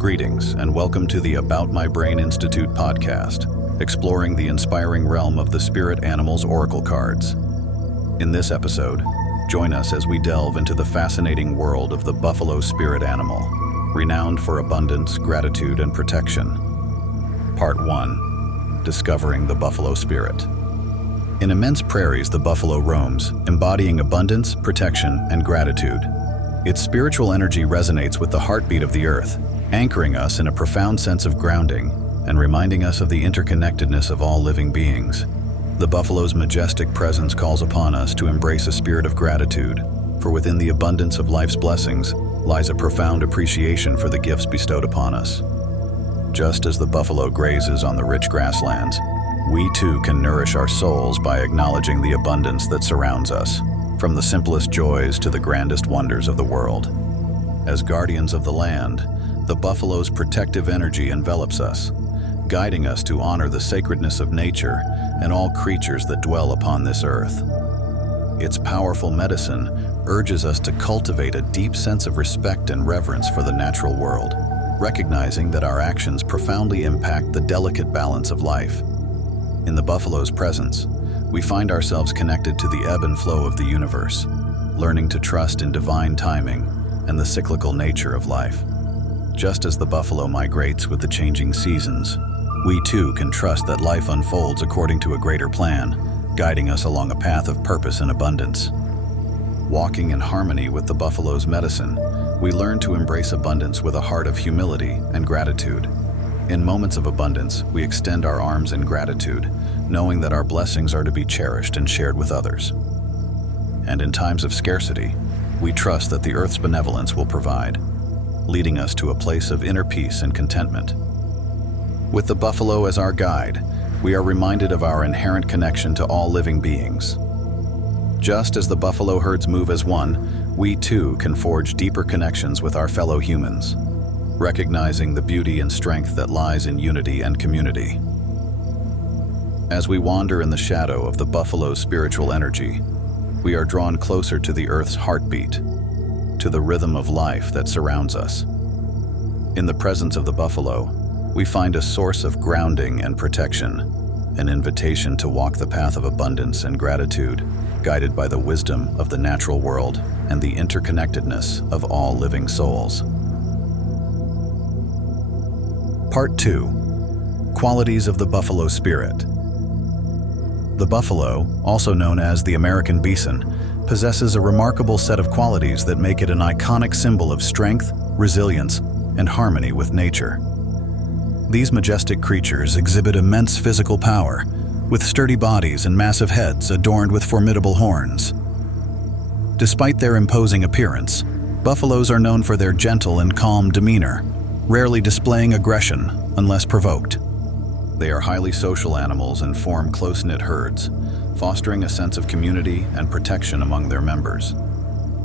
Greetings, and welcome to the About My Brain Institute podcast, exploring the inspiring realm of the spirit animals oracle cards. In this episode, join us as we delve into the fascinating world of the buffalo spirit animal, renowned for abundance, gratitude, and protection. Part 1. Discovering the buffalo spirit. In immense prairies, the buffalo roams, embodying abundance, protection, and gratitude. Its spiritual energy resonates with the heartbeat of the earth, anchoring us in a profound sense of grounding and reminding us of the interconnectedness of all living beings. The buffalo's majestic presence calls upon us to embrace a spirit of gratitude, for within the abundance of life's blessings lies a profound appreciation for the gifts bestowed upon us. Just as the buffalo grazes on the rich grasslands, we too can nourish our souls by acknowledging the abundance that surrounds us, from the simplest joys to the grandest wonders of the world. As guardians of the land, the buffalo's protective energy envelops us, guiding us to honor the sacredness of nature and all creatures that dwell upon this earth. Its powerful medicine urges us to cultivate a deep sense of respect and reverence for the natural world, recognizing that our actions profoundly impact the delicate balance of life. In the buffalo's presence, we find ourselves connected to the ebb and flow of the universe, learning to trust in divine timing and the cyclical nature of life. Just as the buffalo migrates with the changing seasons, we too can trust that life unfolds according to a greater plan, guiding us along a path of purpose and abundance. Walking in harmony with the buffalo's medicine, we learn to embrace abundance with a heart of humility and gratitude. In moments of abundance, we extend our arms in gratitude, knowing that our blessings are to be cherished and shared with others. And in times of scarcity, we trust that the earth's benevolence will provide, leading us to a place of inner peace and contentment. With the buffalo as our guide, we are reminded of our inherent connection to all living beings. Just as the buffalo herds move as one, we too can forge deeper connections with our fellow humans, recognizing the beauty and strength that lies in unity and community. As we wander in the shadow of the buffalo's spiritual energy, we are drawn closer to the earth's heartbeat, to the rhythm of life that surrounds us. In the presence of the buffalo, we find a source of grounding and protection, an invitation to walk the path of abundance and gratitude, guided by the wisdom of the natural world and the interconnectedness of all living souls. Part 2. Qualities of the buffalo spirit. The buffalo, also known as the American bison, possesses a remarkable set of qualities that make it an iconic symbol of strength, resilience, and harmony with nature. These majestic creatures exhibit immense physical power, with sturdy bodies and massive heads adorned with formidable horns. Despite their imposing appearance, buffaloes are known for their gentle and calm demeanor, rarely displaying aggression unless provoked. They are highly social animals and form close-knit herds, fostering a sense of community and protection among their members.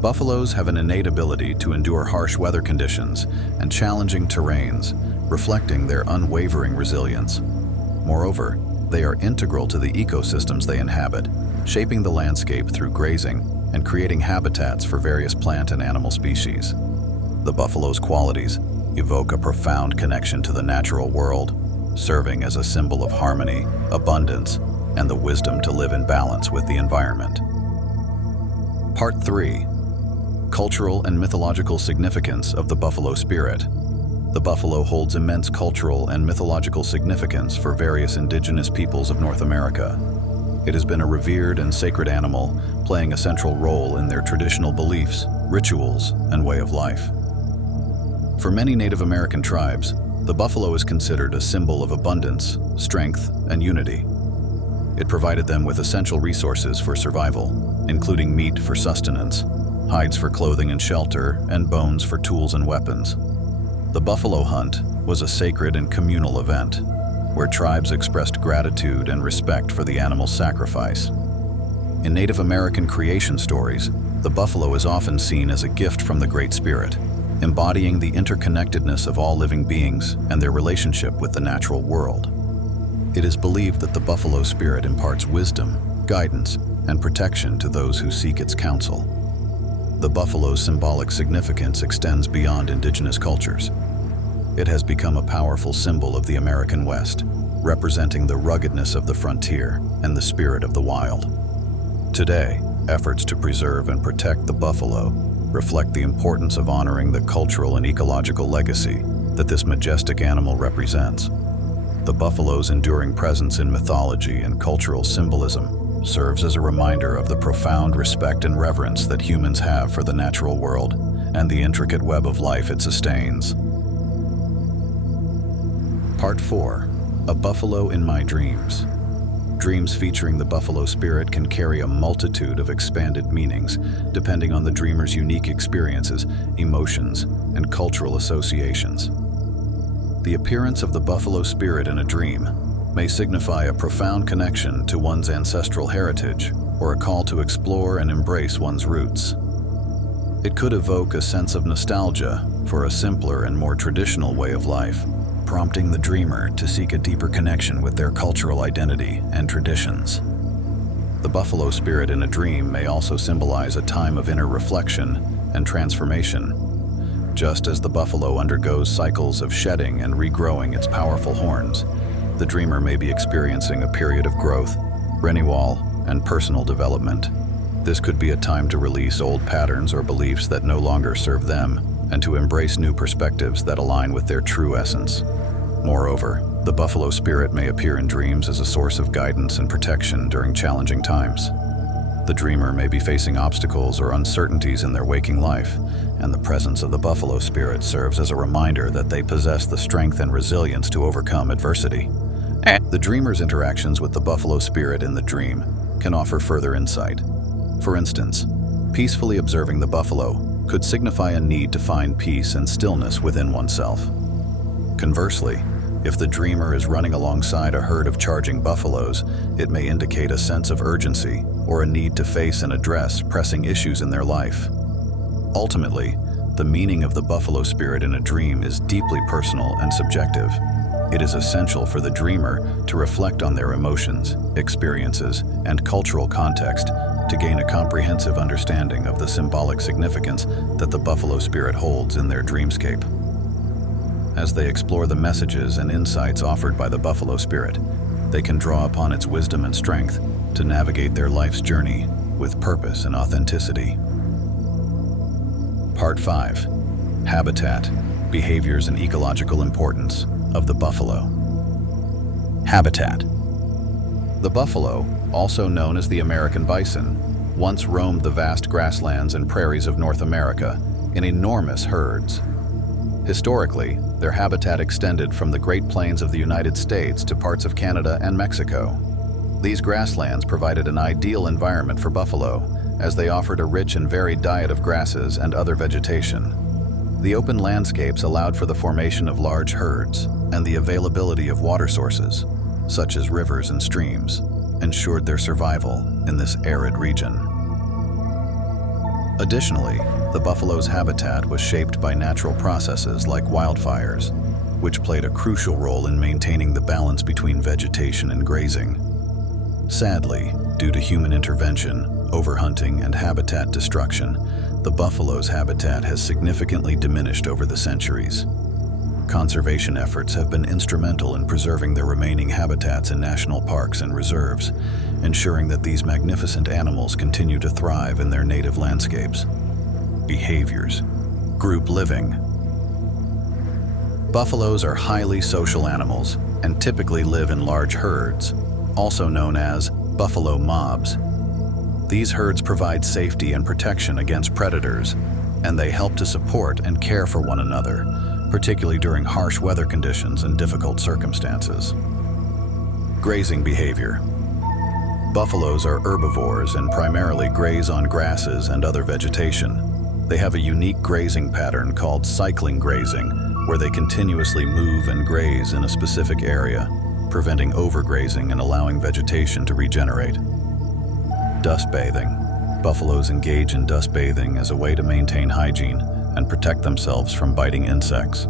Buffaloes have an innate ability to endure harsh weather conditions and challenging terrains, reflecting their unwavering resilience. Moreover, they are integral to the ecosystems they inhabit, shaping the landscape through grazing and creating habitats for various plant and animal species. The buffalo's qualities evoke a profound connection to the natural world, serving as a symbol of harmony, abundance, and the wisdom to live in balance with the environment. Part 3. Cultural and mythological significance of the buffalo spirit. The buffalo holds immense cultural and mythological significance for various indigenous peoples of North America. It has been a revered and sacred animal, playing a central role in their traditional beliefs, rituals, and way of life. For many Native American tribes, the buffalo is considered a symbol of abundance, strength, and unity. It provided them with essential resources for survival, including meat for sustenance, hides for clothing and shelter, and bones for tools and weapons. The buffalo hunt was a sacred and communal event, where tribes expressed gratitude and respect for the animal's sacrifice. In Native American creation stories, the buffalo is often seen as a gift from the Great Spirit, embodying the interconnectedness of all living beings and their relationship with the natural world. It is believed that the buffalo spirit imparts wisdom, guidance, and protection to those who seek its counsel. The buffalo's symbolic significance extends beyond indigenous cultures. It has become a powerful symbol of the American West, representing the ruggedness of the frontier and the spirit of the wild. Today, efforts to preserve and protect the buffalo reflect the importance of honoring the cultural and ecological legacy that this majestic animal represents. The buffalo's enduring presence in mythology and cultural symbolism serves as a reminder of the profound respect and reverence that humans have for the natural world and the intricate web of life it sustains. Part 4. A Buffalo in My Dreams. Dreams featuring the buffalo spirit can carry a multitude of expanded meanings, depending on the dreamer's unique experiences, emotions, and cultural associations. The appearance of the buffalo spirit in a dream may signify a profound connection to one's ancestral heritage or a call to explore and embrace one's roots. It could evoke a sense of nostalgia for a simpler and more traditional way of life, prompting the dreamer to seek a deeper connection with their cultural identity and traditions. The buffalo spirit in a dream may also symbolize a time of inner reflection and transformation. Just as the buffalo undergoes cycles of shedding and regrowing its powerful horns, the dreamer may be experiencing a period of growth, renewal, and personal development. This could be a time to release old patterns or beliefs that no longer serve them, and to embrace new perspectives that align with their true essence. Moreover, the buffalo spirit may appear in dreams as a source of guidance and protection during challenging times. The dreamer may be facing obstacles or uncertainties in their waking life, and the presence of the buffalo spirit serves as a reminder that they possess the strength and resilience to overcome adversity. The dreamer's interactions with the buffalo spirit in the dream can offer further insight. For instance, peacefully observing the buffalo could signify a need to find peace and stillness within oneself. Conversely, if the dreamer is running alongside a herd of charging buffaloes, it may indicate a sense of urgency or a need to face and address pressing issues in their life. Ultimately, the meaning of the buffalo spirit in a dream is deeply personal and subjective. It is essential for the dreamer to reflect on their emotions, experiences, and cultural context to gain a comprehensive understanding of the symbolic significance that the buffalo spirit holds in their dreamscape. As they explore the messages and insights offered by the buffalo spirit, they can draw upon its wisdom and strength to navigate their life's journey with purpose and authenticity. Part 5. Habitat, Behaviors and Ecological Importance of the Buffalo. Habitat. The buffalo, also known as the American bison, once roamed the vast grasslands and prairies of North America in enormous herds. Historically, their habitat extended from the Great Plains of the United States to parts of Canada and Mexico. These grasslands provided an ideal environment for buffalo, as they offered a rich and varied diet of grasses and other vegetation. The open landscapes allowed for the formation of large herds, and the availability of water sources, such as rivers and streams, ensured their survival in this arid region. Additionally, the buffalo's habitat was shaped by natural processes like wildfires, which played a crucial role in maintaining the balance between vegetation and grazing. Sadly, due to human intervention, overhunting, and habitat destruction, the buffalo's habitat has significantly diminished over the centuries. Conservation efforts have been instrumental in preserving their remaining habitats in national parks and reserves, ensuring that these magnificent animals continue to thrive in their native landscapes. Behaviors. Group living. Buffaloes are highly social animals and typically live in large herds, also known as buffalo mobs. These herds provide safety and protection against predators, and they help to support and care for one another, particularly during harsh weather conditions and difficult circumstances. Grazing behavior. Buffaloes are herbivores and primarily graze on grasses and other vegetation. They have a unique grazing pattern called cycling grazing, where they continuously move and graze in a specific area, preventing overgrazing and allowing vegetation to regenerate. Dust bathing. Buffaloes engage in dust bathing as a way to maintain hygiene and protect themselves from biting insects.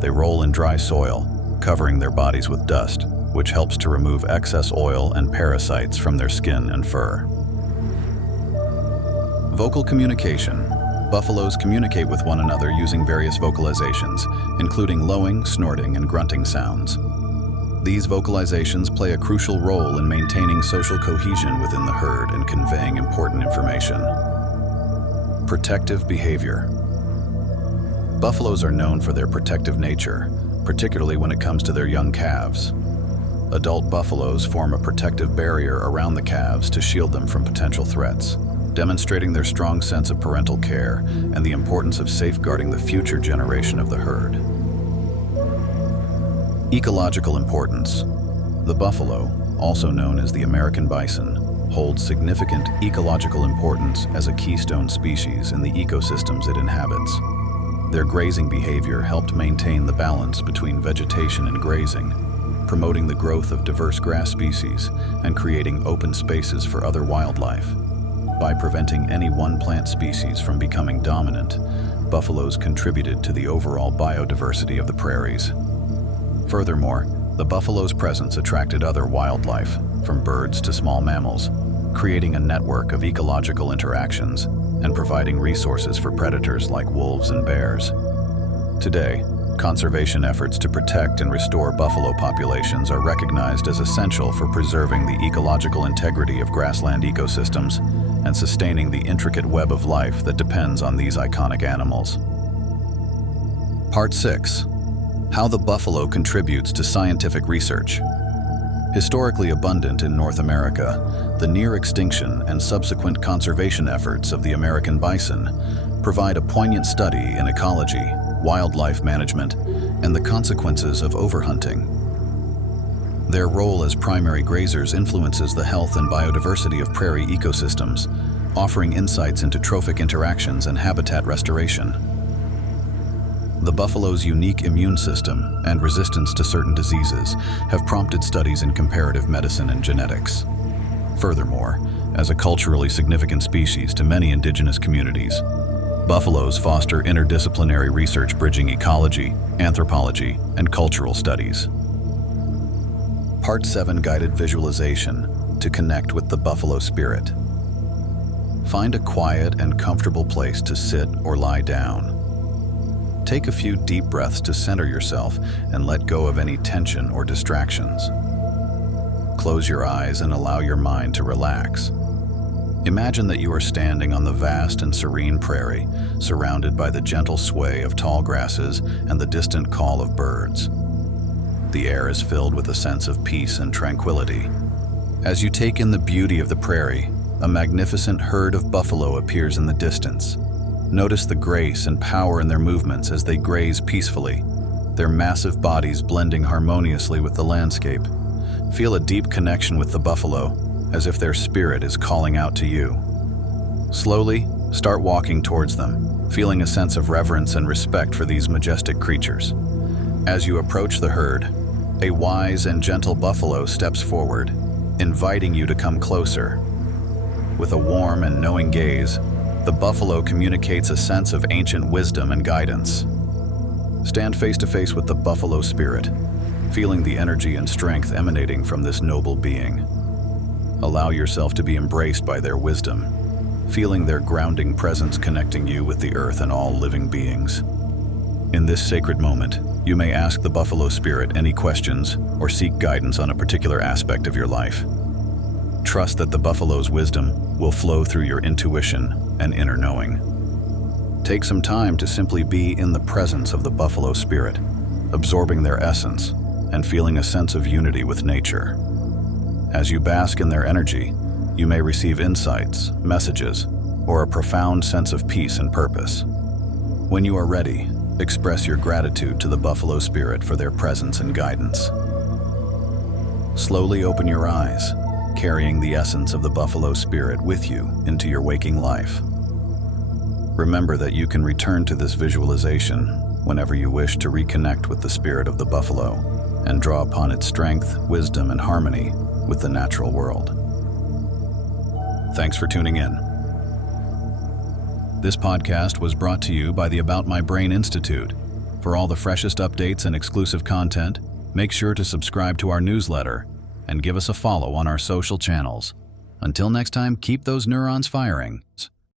They roll in dry soil, covering their bodies with dust, which helps to remove excess oil and parasites from their skin and fur. Vocal communication. Buffaloes communicate with one another using various vocalizations, including lowing, snorting, and grunting sounds. These vocalizations play a crucial role in maintaining social cohesion within the herd and conveying important information. Protective behavior. Buffaloes are known for their protective nature, particularly when it comes to their young calves. Adult buffaloes form a protective barrier around the calves to shield them from potential threats, demonstrating their strong sense of parental care and the importance of safeguarding the future generation of the herd. Ecological importance. The buffalo, also known as the American bison, holds significant ecological importance as a keystone species in the ecosystems it inhabits. Their grazing behavior helped maintain the balance between vegetation and grazing, promoting the growth of diverse grass species and creating open spaces for other wildlife. By preventing any one plant species from becoming dominant, buffaloes contributed to the overall biodiversity of the prairies. Furthermore, the buffalo's presence attracted other wildlife, from birds to small mammals, creating a network of ecological interactions and providing resources for predators like wolves and bears. Today, conservation efforts to protect and restore buffalo populations are recognized as essential for preserving the ecological integrity of grassland ecosystems and sustaining the intricate web of life that depends on these iconic animals. Part 6. How the buffalo contributes to scientific research. Historically abundant in North America, the near extinction and subsequent conservation efforts of the American bison provide a poignant study in ecology, wildlife management, and the consequences of overhunting. Their role as primary grazers influences the health and biodiversity of prairie ecosystems, offering insights into trophic interactions and habitat restoration. The buffalo's unique immune system and resistance to certain diseases have prompted studies in comparative medicine and genetics. Furthermore, as a culturally significant species to many indigenous communities, buffaloes foster interdisciplinary research bridging ecology, anthropology, and cultural studies. Part 7. Guided visualization to connect with the buffalo spirit. Find a quiet and comfortable place to sit or lie down. Take a few deep breaths to center yourself and let go of any tension or distractions. Close your eyes and allow your mind to relax. Imagine that you are standing on the vast and serene prairie, surrounded by the gentle sway of tall grasses and the distant call of birds. The air is filled with a sense of peace and tranquility. As you take in the beauty of the prairie, a magnificent herd of buffalo appears in the distance. Notice the grace and power in their movements as they graze peacefully, their massive bodies blending harmoniously with the landscape. Feel a deep connection with the buffalo, as if their spirit is calling out to you. Slowly, start walking towards them, feeling a sense of reverence and respect for these majestic creatures. As you approach the herd, a wise and gentle buffalo steps forward, inviting you to come closer. With a warm and knowing gaze, the buffalo communicates a sense of ancient wisdom and guidance. Stand face to face with the buffalo spirit, feeling the energy and strength emanating from this noble being. Allow yourself to be embraced by their wisdom, feeling their grounding presence connecting you with the earth and all living beings. In this sacred moment, you may ask the buffalo spirit any questions or seek guidance on a particular aspect of your life. Trust that the buffalo's wisdom will flow through your intuition and inner knowing. Take some time to simply be in the presence of the buffalo spirit, absorbing their essence and feeling a sense of unity with nature. As you bask in their energy, you may receive insights, messages, or a profound sense of peace and purpose. When you are ready, express your gratitude to the buffalo spirit for their presence and guidance. Slowly open your eyes, carrying the essence of the buffalo spirit with you into your waking life. Remember that you can return to this visualization whenever you wish to reconnect with the spirit of the buffalo and draw upon its strength, wisdom, and harmony with the natural world. Thanks for tuning in. This podcast was brought to you by the About My Brain Institute. For all the freshest updates and exclusive content, make sure to subscribe to our newsletter and give us a follow on our social channels. Until next time, keep those neurons firing.